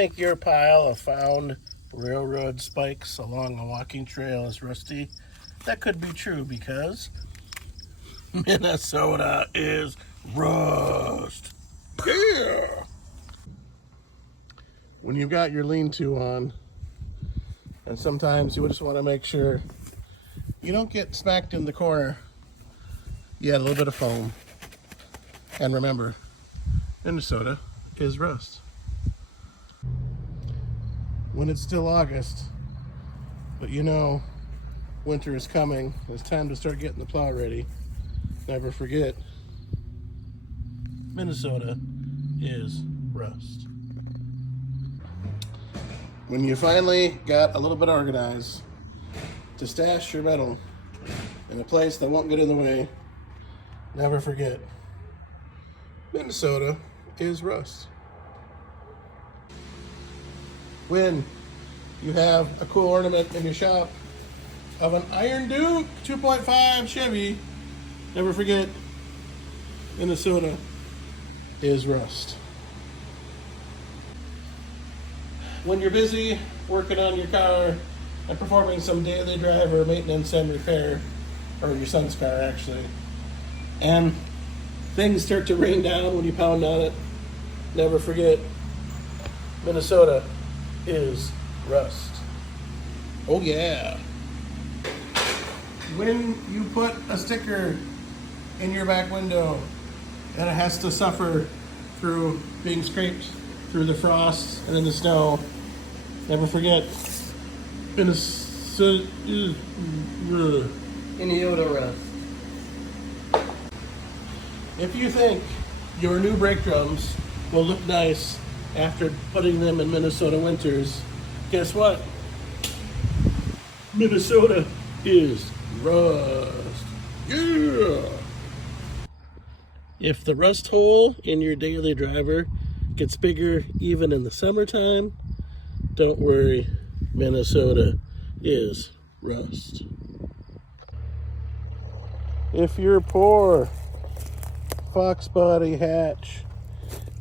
Think your pile of found railroad spikes along a walking trail is rusty? That could be true because Minnesota is rust. Yeah! When you've got your lean-to on, and sometimes you just want to make sure you don't get smacked in the corner, you add a little bit of foam. And remember, Minnesota is rust. When it's still August, but you know winter is coming, it's time to start getting the plow ready. Never forget, Minnesota is rust. When you finally got a little bit organized to stash your metal in a place that won't get in the way, never forget, Minnesota is rust. When you have a cool ornament in your shop of an Iron Duke 2.5 Chevy, never forget, Minnesota is rust. When you're busy working on your car and performing some daily driver maintenance and repair, or your son's car actually, and things start to rain down when you pound on it, never forget, Minnesota is rust. Oh yeah. When you put a sticker in your back window and it has to suffer through being scraped through the frost and in the snow, never forget, Minnesota is rust. If you think your new brake drums will look nice after putting them in Minnesota winters, guess what? Minnesota is rust. Yeah! If the rust hole in your daily driver gets bigger even in the summertime, don't worry, Minnesota is rust. If your poor fox body hatch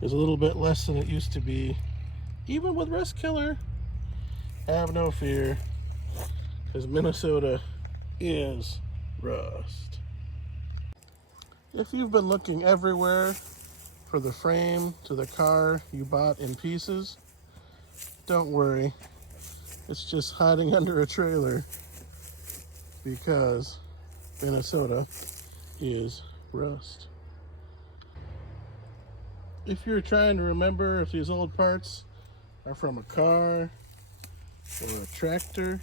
is a little bit less than it used to be, even with rust killer, have no fear, because Minnesota is rust. If you've been looking everywhere for the frame to the car you bought in pieces, don't worry, it's just hiding under a trailer, because Minnesota is rust. If you're trying to remember if these old parts are from a car or a tractor,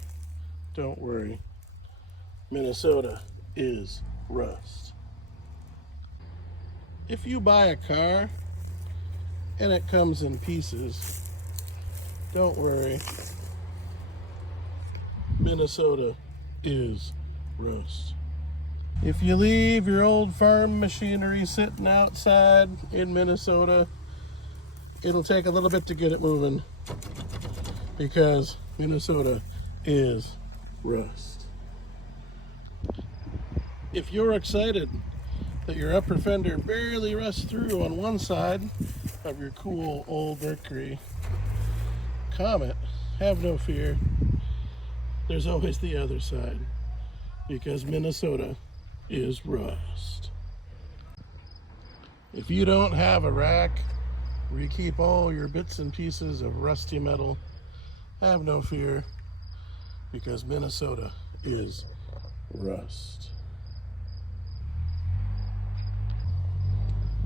don't worry, Minnesota is rust. If you buy a car and it comes in pieces, don't worry, Minnesota is rust. If you leave your old farm machinery sitting outside in Minnesota, it'll take a little bit to get it moving, because Minnesota is rust. If you're excited that your upper fender barely rusts through on one side of your cool old Mercury Comet, have no fear, there's always the other side, because Minnesota is rust. If you don't have a rack where you keep all your bits and pieces of rusty metal, have no fear, because Minnesota is rust.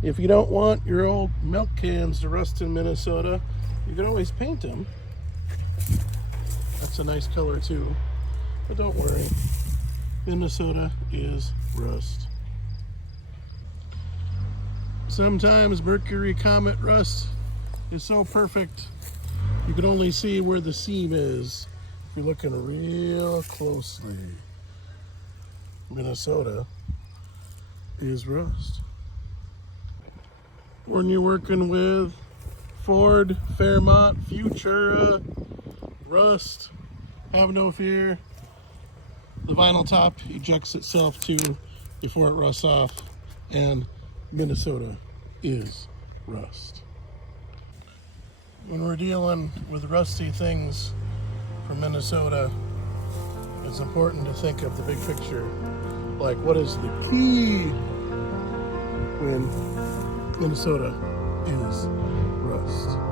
If you don't want your old milk cans to rust in Minnesota, you can always paint them. That's a nice color too, but don't worry, Minnesota is rust. Sometimes Mercury Comet rust is so perfect you can only see where the seam is if you're looking real closely. Minnesota is rust. When you're working with Ford, Fairmont, Futura, rust, have no fear. The vinyl top ejects itself too before it rusts off, and Minnesota is rust. when we're dealing with rusty things from Minnesota, it's important to think of the big picture. Like, what is the key when Minnesota is rust?